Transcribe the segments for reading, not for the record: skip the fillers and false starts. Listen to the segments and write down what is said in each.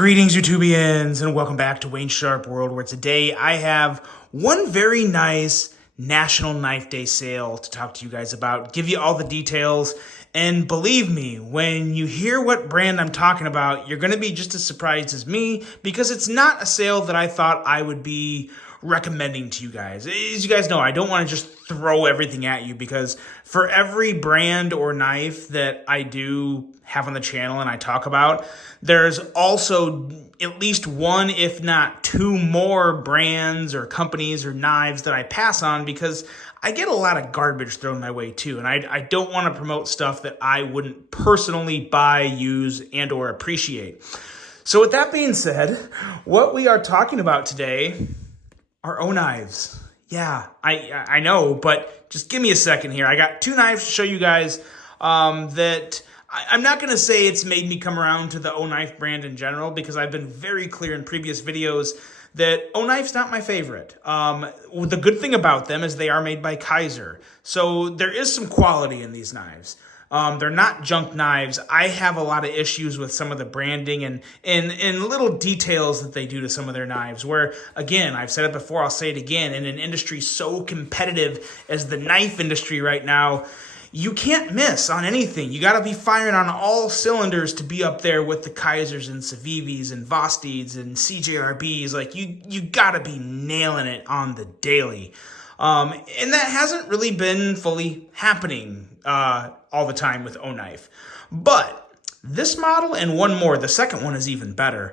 Greetings, YouTubians, and welcome back to Wayne Sharp World, where today I have one very nice National Knife Day sale to talk to you guys about, give you all the details, and believe me, when you hear what brand I'm talking about, you're going to be just as surprised as me, because it's not a sale that I thought I would be recommending to you guys. As you guys know, I don't want to just throw everything at you, because for every brand or knife that I do have on the channel and I talk about, there's also at least one, if not two more brands or companies or knives that I pass on, because I get a lot of garbage thrown my way too. And I don't want to promote stuff that I wouldn't personally buy, use, and or appreciate. So with that being said, what we are talking about today are O knives. Yeah, I know, but just give me a second here. I got two knives to show you guys that I'm not going to say it's made me come around to the O knife brand in general, because I've been very clear in previous videos that O knife's not my favorite. The good thing about them is they are made by Kaiser, so there is some quality in these knives. They're not junk knives. I have a lot of issues with some of the branding and little details that they do to some of their knives, where, again, I've said it before, I'll say it again, in an industry so competitive as the knife industry right now, you can't miss on anything. You got to be firing on all cylinders to be up there with the Kaisers and Civivis and Vostids and CJRBs. Like, you got to be nailing it on the daily. And that hasn't really been fully happening all the time with O knife. But this model and one more, the second one is even better.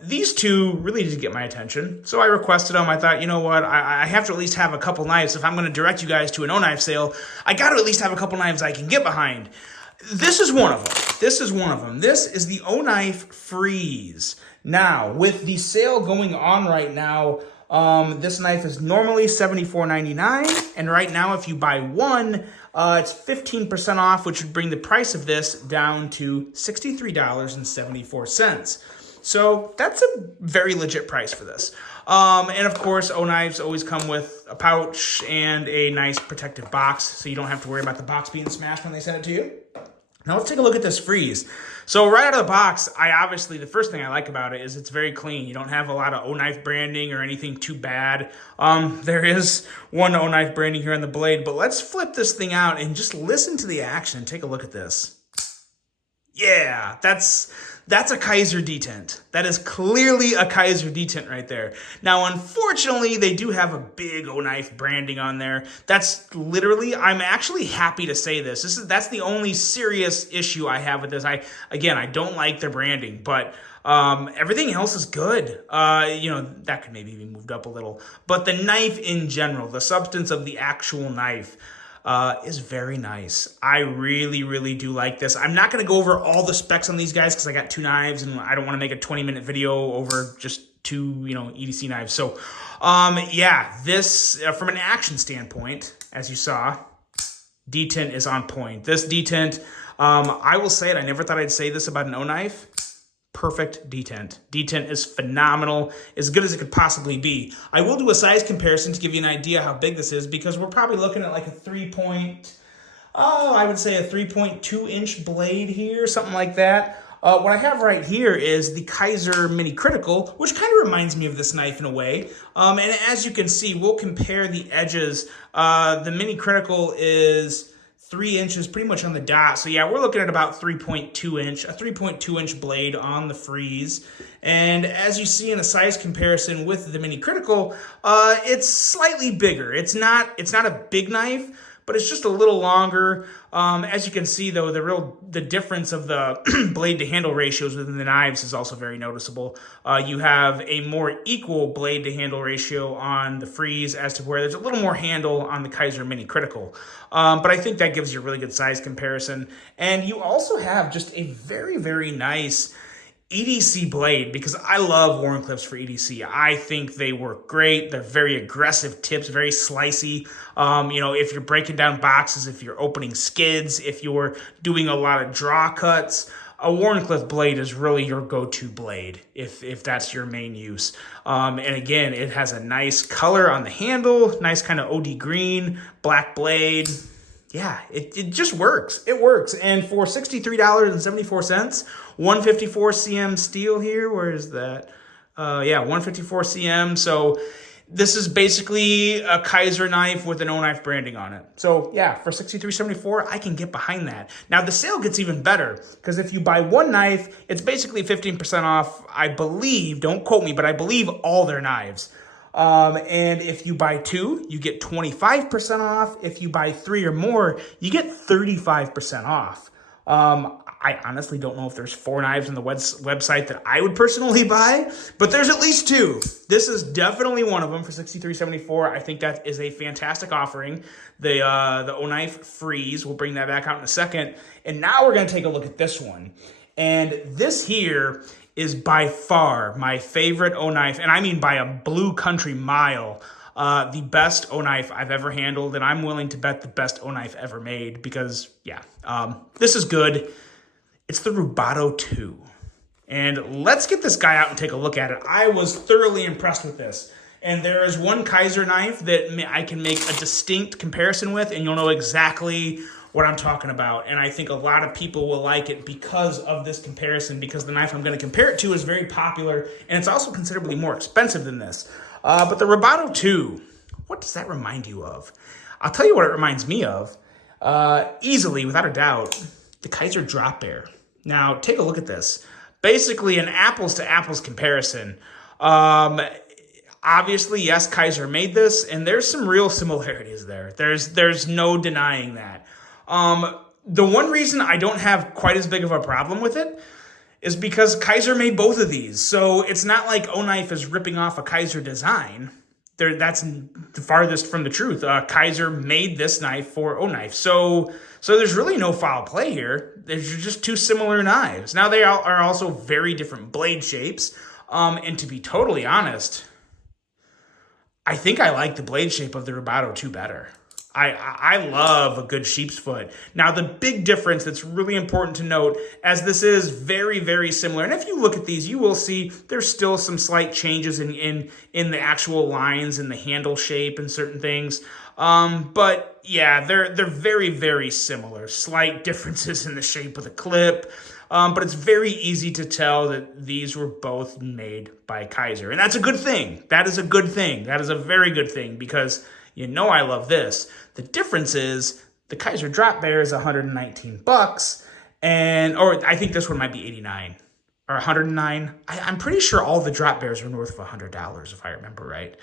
These two really did get my attention, so I requested them. I thought, you know what, I have to at least have a couple knives. If I'm going to direct you guys to an O knife sale, I got to at least have a couple knives I can get behind. This is one of them. This is the O knife Freeze. Now, with the sale going on right now, this knife is normally $74.99, and right now, if you buy one, it's 15% off, which would bring the price of this down to $63.74. So that's a very legit price for this. And of course, O knives always come with a pouch and a nice protective box, so you don't have to worry about the box being smashed when they send it to you. Now let's take a look at this Freeze. So right out of the box, the first thing I like about it is it's very clean. You don't have a lot of O knife branding or anything too bad. There is one O knife branding here on the blade, but let's flip this thing out and just listen to the action and take a look at this. Yeah, that's a Kaiser detent. That is clearly a Kaiser detent right there. Now, unfortunately, they do have a big O knife branding on there. That's literally, I'm actually happy to say this. That's the only serious issue I have with this. I don't like their branding, but everything else is good. That could maybe be moved up a little. But the knife in general, the substance of the actual knife, is very nice. I really, really do like this. I'm not going to go over all the specs on these guys because I got two knives and I don't want to make a 20-minute video over just two, EDC knives. So, this, from an action standpoint, as you saw, detent is on point. This detent, I will say it, I never thought I'd say this about an O knife. Perfect detent. Detent is phenomenal, as good as it could possibly be. I will do a size comparison to give you an idea how big this is, because we're probably looking at like a 3.2 inch blade here, something like that. What I have right here is the Kaiser Mini Critical, which kind of reminds me of this knife in a way. And as you can see, we'll compare the edges. The Mini Critical is 3 inches pretty much on the dot. So yeah, we're looking at about a 3.2 inch blade on the Freeze. And as you see in a size comparison with the Mini Critical, it's slightly bigger. It's not a big knife, but it's just a little longer. As you can see though, the difference of the blade to handle ratios within the knives is also very noticeable. You have a more equal blade to handle ratio on the Freeze as to where there's a little more handle on the Kaiser Mini Critical. But I think that gives you a really good size comparison. And you also have just a very, very nice EDC blade, because I love Wharncliffes for EDC. I think they work great. They're very aggressive tips, very slicey. If you're breaking down boxes, if you're opening skids, if you're doing a lot of draw cuts, a Wharncliffe blade is really your go-to blade if that's your main use. And again, it has a nice color on the handle, nice kind of OD green, black blade. Yeah, it just works. It works. And for $63.74, 154 cm steel here. Where is that? Yeah, 154 cm. So this is basically a Kaiser knife with an O-Knife branding on it. So yeah, for $63.74, I can get behind that. Now the sale gets even better because if you buy one knife, it's basically 15% off, I believe, don't quote me, but I believe all their knives. And if you buy two, you get 25% off. If you buy three or more, you get 35% off. I honestly don't know if there's 4 knives on the website that I would personally buy, but there's at least 2. This is definitely one of them for $63.74. I think that is a fantastic offering. The O-Knife Freeze, we'll bring that back out in a second. And now we're going to take a look at this one. And this here is by far my favorite O-Knife, and I mean by a blue country mile, the best O-Knife I've ever handled, and I'm willing to bet the best O-Knife ever made because, yeah, this is good. It's the Rubato 2. And let's get this guy out and take a look at it. I was thoroughly impressed with this. And there is one Kaiser knife that I can make a distinct comparison with, and you'll know exactly what I'm talking about. And I think a lot of people will like it because of this comparison, because the knife I'm going to compare it to is very popular, and it's also considerably more expensive than this. But the Rubato 2, what does that remind you of? I'll tell you what it reminds me of. Easily, without a doubt, the Kaiser Drop Bear. Now, take a look at this. Basically, an apples-to-apples comparison. Obviously, yes, Kaiser made this, and there's some real similarities there. There's no denying that. The one reason I don't have quite as big of a problem with it is because Kaiser made both of these. So it's not like O-Knife is ripping off a Kaiser design. That's the farthest from the truth. Kaiser made this knife for O-Knife. So there's really no foul play here. There's just 2 similar knives. Now, they are also very different blade shapes. And to be totally honest, I think I like the blade shape of the Rubato 2 better. I love a good sheep's foot. Now, the big difference that's really important to note, as this is very, very similar, and if you look at these, you will see there's still some slight changes in the actual lines and the handle shape and certain things. But yeah, they're very, very similar. Slight differences in the shape of the clip. But it's very easy to tell that these were both made by Kaiser. And that's a good thing. That is a good thing. That is a very good thing because you know I love this. The difference is the Kaiser Drop Bear is $119, or I think this one might be $89 or $109. I'm pretty sure all the Drop Bears are north of $100 if I remember right.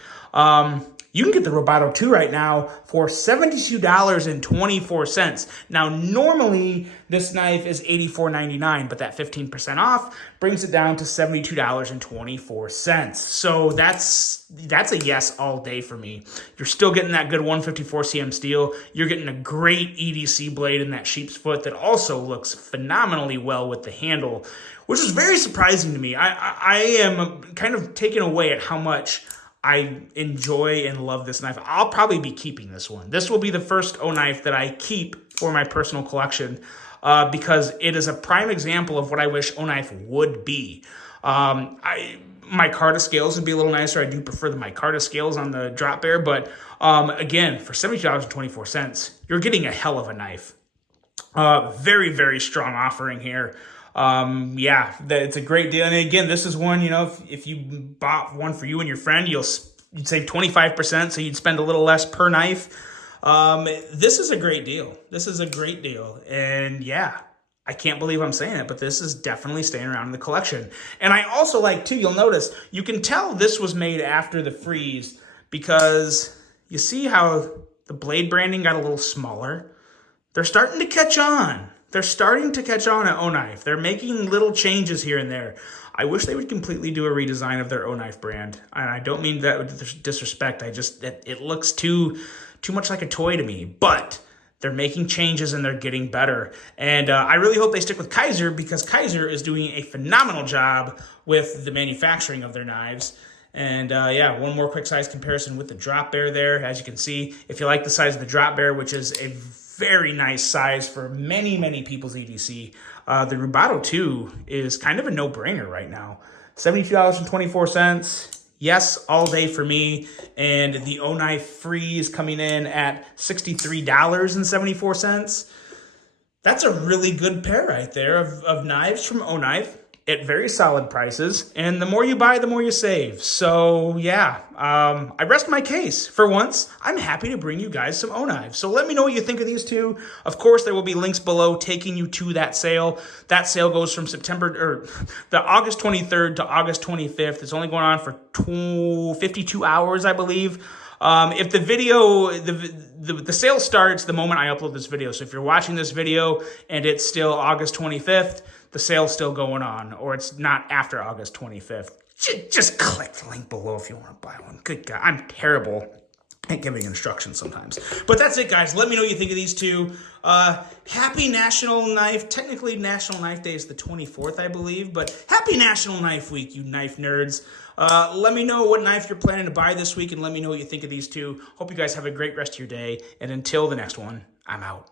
You can get the Rubato 2 right now for $72.24. Now, normally this knife is $84.99, but that 15% off brings it down to $72.24. So that's a yes all day for me. You're still getting that good 154 cm steel. You're getting a great EDC blade in that sheep's foot that also looks phenomenally well with the handle, which is very surprising to me. I am kind of taken away at how much I enjoy and love this knife. I'll probably be keeping this one. This will be the first O-Knife that I keep for my personal collection because it is a prime example of what I wish O-Knife would be. My micarta scales would be a little nicer. I do prefer the micarta scales on the Drop Bear, but again, for $72.24, you're getting a hell of a knife. Very, very strong offering here. Yeah, it's a great deal. And again, this is one, you know, if you bought one for you and your friend, you'd save 25%, so you'd spend a little less per knife. This is a great deal. This is a great deal. And yeah, I can't believe I'm saying it, but this is definitely staying around in the collection. And I also like, too, you'll notice, you can tell this was made after the freeze because you see how the blade branding got a little smaller. They're starting to catch on. They're starting to catch on at O-Knife. They're making little changes here and there. I wish they would completely do a redesign of their O-Knife brand. And I don't mean that with disrespect. It looks too much like a toy to me. But they're making changes and they're getting better. And I really hope they stick with Kaiser because Kaiser is doing a phenomenal job with the manufacturing of their knives. And yeah, one more quick size comparison with the Drop Bear there. As you can see, if you like the size of the Drop Bear, which is a very nice size for many, many people's EDC. The Rubato 2 is kind of a no-brainer right now. $72.24. Yes, all day for me. And the O-Knife Freeze coming in at $63.74. That's a really good pair right there of knives from O-Knife at very solid prices. And the more you buy, the more you save. So yeah, I rest my case. For once, I'm happy to bring you guys some O-Knives. So let me know what you think of these two. Of course, there will be links below taking you to that sale. That sale goes from the August 23rd to August 25th. It's only going on for 52 hours, I believe. If the video, the sale starts the moment I upload this video. So if you're watching this video and it's still August 25th, the sale's still going on, or it's not after August 25th. Just click the link below if you want to buy one. Good God, I'm terrible at giving instructions sometimes. But that's it, guys. Let me know what you think of these two. Happy National Knife. Technically, National Knife Day is the 24th, I believe. But happy National Knife Week, you knife nerds. Let me know what knife you're planning to buy this week, and let me know what you think of these two. Hope you guys have a great rest of your day. And until the next one, I'm out.